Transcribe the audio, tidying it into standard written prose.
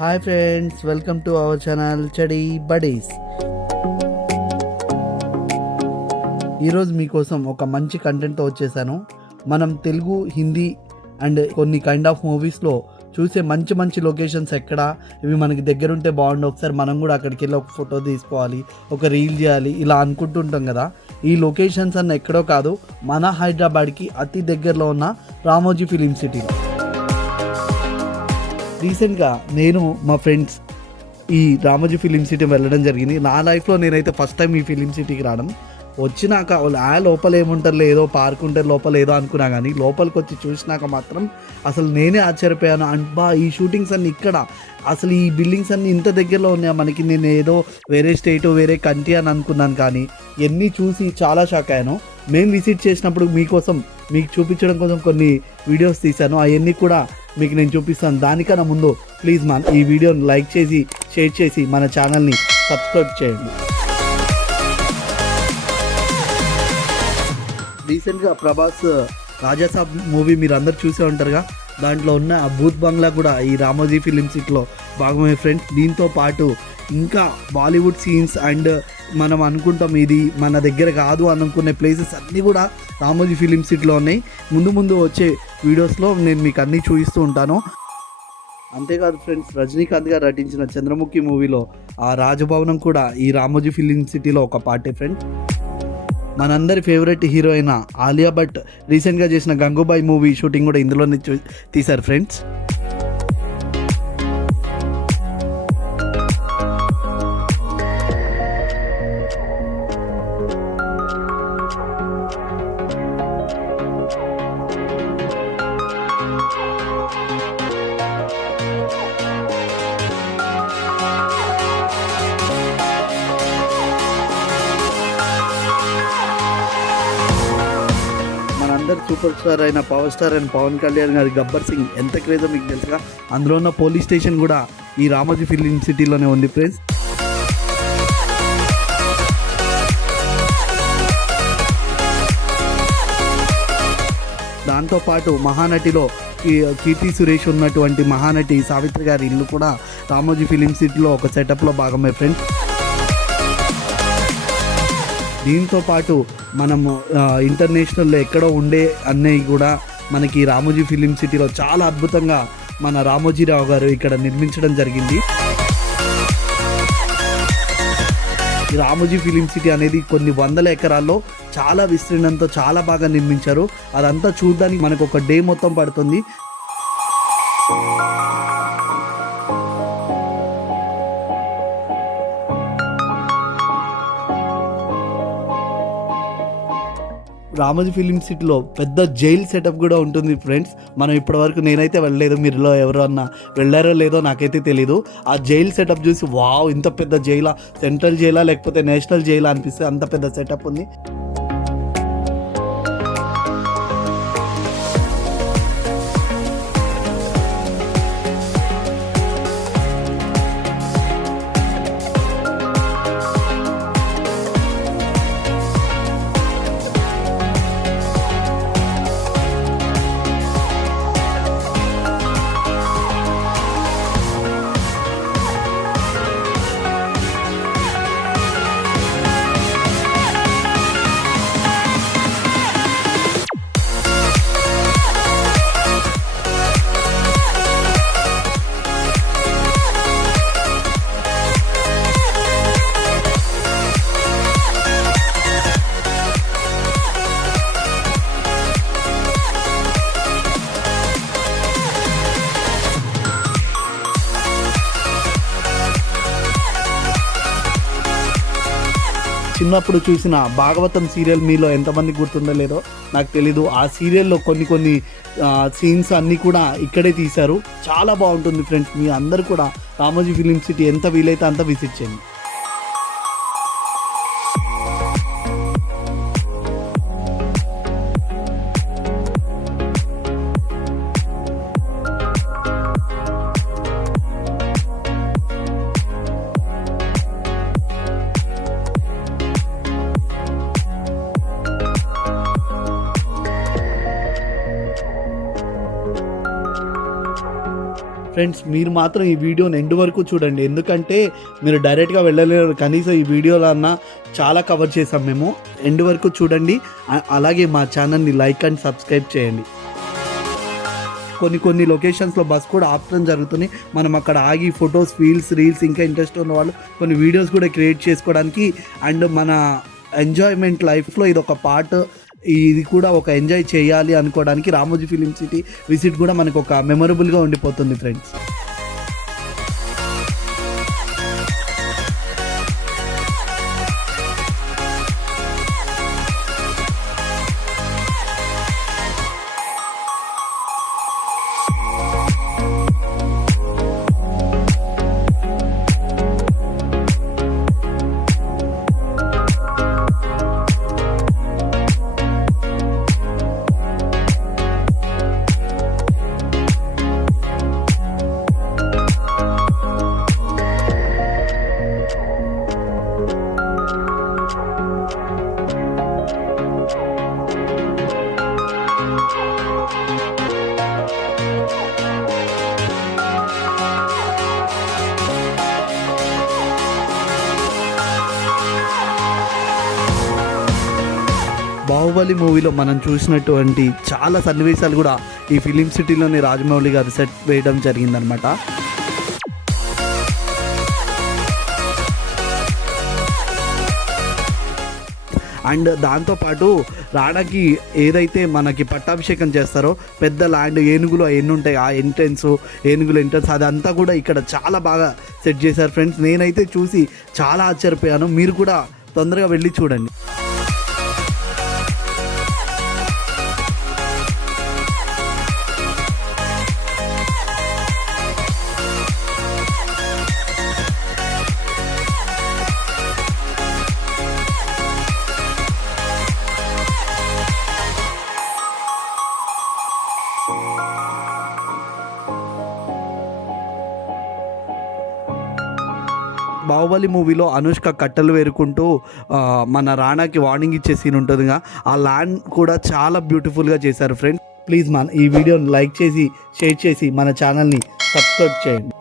Hi friends, welcome to our channel study buddies. ఈరోజు మీకోసం ఒక మంచి కంటెంట్తో వచ్చేసాను. మనం తెలుగు, హిందీ అండ్ కొన్ని కైండ్ ఆఫ్ మూవీస్లో చూసే మంచి మంచి లొకేషన్స్ ఎక్కడ, ఇవి మనకి దగ్గరుంటే బాగుండు, ఒకసారి మనం కూడా అక్కడికి వెళ్ళి ఒక ఫోటో తీసుకోవాలి, ఒక రీల్ చేయాలి, ఇలా అనుకుంటుంటాం కదా. ఈ లొకేషన్స్ అన్న ఎక్కడో కాదు, మన హైదరాబాద్కి అతి దగ్గరలో ఉన్న రామోజీ ఫిలిం సిటీలో. రీసెంట్గా నేను మా ఫ్రెండ్స్ ఈ రామోజీ ఫిలిం సిటీ వెళ్ళడం జరిగింది. నా లైఫ్లో నేనైతే ఫస్ట్ టైం ఈ ఫిలిం సిటీకి రావడం. వచ్చినాక లోపల ఏముంటారు, ఏదో పార్క్ ఉంటారు లోపల ఏదో అనుకున్నా, కానీ లోపలికి వచ్చి చూసినాక మాత్రం అసలు నేనే ఆశ్చర్యపోయాను. అబ్బా, ఈ షూటింగ్స్ అన్నీ ఇక్కడ, అసలు ఈ బిల్డింగ్స్ అన్నీ ఇంత దగ్గరలో ఉన్నాయా మనకి, నేను ఏదో వేరే స్టేట్ వేరే కంట్రీ అని అనుకున్నాను, కానీ ఎన్ని చూసి చాలా షాక్ అయ్యాను. మేము విజిట్ చేసినప్పుడు మీకు చూపించడం కోసం కొన్ని వీడియోస్ తీశాను, అవన్నీ కూడా మీకు నేను చూపిస్తాను. దానికన్నా ముందు ప్లీజ్ ఈ వీడియోని లైక్ చేసి షేర్ చేసి మన ఛానల్ని సబ్స్క్రైబ్ చేయండి. రీసెంట్గా ప్రభాస్ రాజాసాబ్ మూవీ మీరు అందరు చూసే ఉంటారుగా, దాంట్లో ఉన్న ఆ బూత్ బంగ్లా కూడా ఈ రామోజీ ఫిలిం సిటీలో భాగమే ఫ్రెండ్స్. దీంతో పాటు ఇంకా బాలీవుడ్ సీన్స్ అండ్ మనం అనుకుంటాం ఇది మన దగ్గర కాదు అనుకునే ప్లేసెస్ అన్నీ కూడా రామోజీ ఫిలిం సిటీలో ఉన్నాయి. ముందు వచ్చే వీడియోస్లో నేను మీకు అన్నీ చూపిస్తూ ఉంటాను. అంతేకాదు ఫ్రెండ్స్, రజనీకాంత్ గారు నటించిన చంద్రముఖి మూవీలో ఆ రాజభవనం కూడా ఈ రామోజీ ఫిలిం సిటీలో ఒక పార్టే ఫ్రెండ్స్. మనందరి ఫేవరెట్ హీరోయిన్ ఆలియా భట్ రీసెంట్గా చేసిన గంగూబాయ్ మూవీ షూటింగ్ కూడా ఇందులోనే తీశారు ఫ్రెండ్స్. అందరు సూపర్ స్టార్ అయిన పవర్ స్టార్ అయిన పవన్ కళ్యాణ్ గారి గబ్బర్ సింగ్ ఎంత క్రేజో మీకు తెలుసుగా. అందులో ఉన్న పోలీస్ స్టేషన్ కూడా ఈ రామోజీ ఫిలిం సిటీలోనే ఉంది ఫ్రెండ్స్. దాంతోపాటు మహానటిలో కీర్తి సురేష్ ఉన్నటువంటి మహానటి సావిత్రి గారి ఇల్లు కూడా రామోజీ ఫిలిం సిటీలో ఒక సెటప్లో భాగమే ఫ్రెండ్స్. దీంతో పాటు మనము ఇంటర్నేషనల్లో ఎక్కడో ఉండే అన్నయ్య కూడా మనకి రామోజీ ఫిలిం సిటీలో చాలా అద్భుతంగా మన రామోజీరావు గారు ఇక్కడ నిర్మించడం జరిగింది. ఈ రామోజీ ఫిలిం సిటీ అనేది కొన్ని వందల ఎకరాల్లో చాలా విస్తీర్ణంతో చాలా బాగా నిర్మించారు. అదంతా చూడడానికి మనకు ఒక డే మొత్తం పడుతుంది. రామోజీ ఫిలిం సిటీలో పెద్ద జైల్ సెటప్ కూడా ఉంటుంది ఫ్రెండ్స్. మనం ఇప్పటివరకు నేనైతే వెళ్ళలేదు, మీరులో ఎవరన్నా వెళ్ళారో లేదో నాకైతే తెలీదు. ఆ జైల్ సెటప్ చూసి వావ్, ఇంత పెద్ద జైలా, సెంట్రల్ జైలా లేకపోతే నేషనల్ జైలా అనిపిస్తే అంత పెద్ద సెటప్ ఉంది. చిన్నప్పుడు చూసిన భాగవతం సీరియల్ మీలో ఎంతమంది గుర్తుందో లేదో నాకు తెలీదు. ఆ సీరియల్లో కొన్ని సీన్స్ అన్నీ కూడా ఇక్కడే తీశారు. చాలా బాగుంటుంది ఫ్రెండ్స్. మీ అందరూ కూడా రామోజీ ఫిలిం సిటీ ఎంత వీలైతే అంత విజిట్ చేయండి. ఫ్రెండ్స్ మీరు మాత్రం ఈ వీడియోని ఎండ్ వరకు చూడండి, ఎందుకంటే మీరు డైరెక్ట్గా వెళ్ళలేరు. కనీసం ఈ వీడియోలో అన్నా చాలా కవర్ చేసాం మేము. ఎండ్ వరకు చూడండి, అలాగే మా ఛానల్ని లైక్ అండ్ సబ్స్క్రైబ్ చేయండి. కొన్ని లొకేషన్స్లో బస్ కూడా ఆపడం జరుగుతుంది. మనం అక్కడ ఆగి ఫొటోస్, రీల్స్ ఇంకా ఇంట్రెస్ట్ ఉన్న వాళ్ళు కొన్ని వీడియోస్ కూడా క్రియేట్ చేసుకోవడానికి అండ్ మన ఎంజాయ్మెంట్ లైఫ్లో ఇది ఒక పార్ట్. ఇది కూడా ఒక ఎంజాయ్ చేయాలి అనుకోవడానికి రామోజీ ఫిలిం సిటీ విజిట్ కూడా మనకు ఒక మెమొరబుల్గా ఉండిపోతుంది ఫ్రెండ్స్. బాహుబలి మూవీలో మనం చూసినటువంటి చాలా సన్నివేశాలు కూడా ఈ ఫిలిం సిటీలోని రాజమౌళి గారు సెట్ వేయడం జరిగిందనమాట. అండ్ దాంతోపాటు రాణాకి ఏదైతే మనకి పట్టాభిషేకం చేస్తారో పెద్ద ల్యాండ్ ఏనుగులు ఎన్ని ఉంటాయి, ఆ ఏనుగుల ఎంట్రన్స్ అదంతా కూడా ఇక్కడ చాలా బాగా సెట్ చేశారు ఫ్రెండ్స్. నేనైతే చూసి చాలా ఆశ్చర్యపోయాను. మీరు కూడా తొందరగా వెళ్ళి చూడండి. బాహుబలి మూవీలో అనుష్క కట్టెలు వేరుకుంటూ మన రాణాకి వార్నింగ్ ఇచ్చే సీన్ ఉంటుందిగా, ఆ ల్యాండ్ కూడా చాలా బ్యూటిఫుల్గా చేశారు ఫ్రెండ్స్. ప్లీజ్ ఈ వీడియోని లైక్ చేసి షేర్ చేసి మన ఛానల్ని సబ్స్క్రైబ్ చేయండి.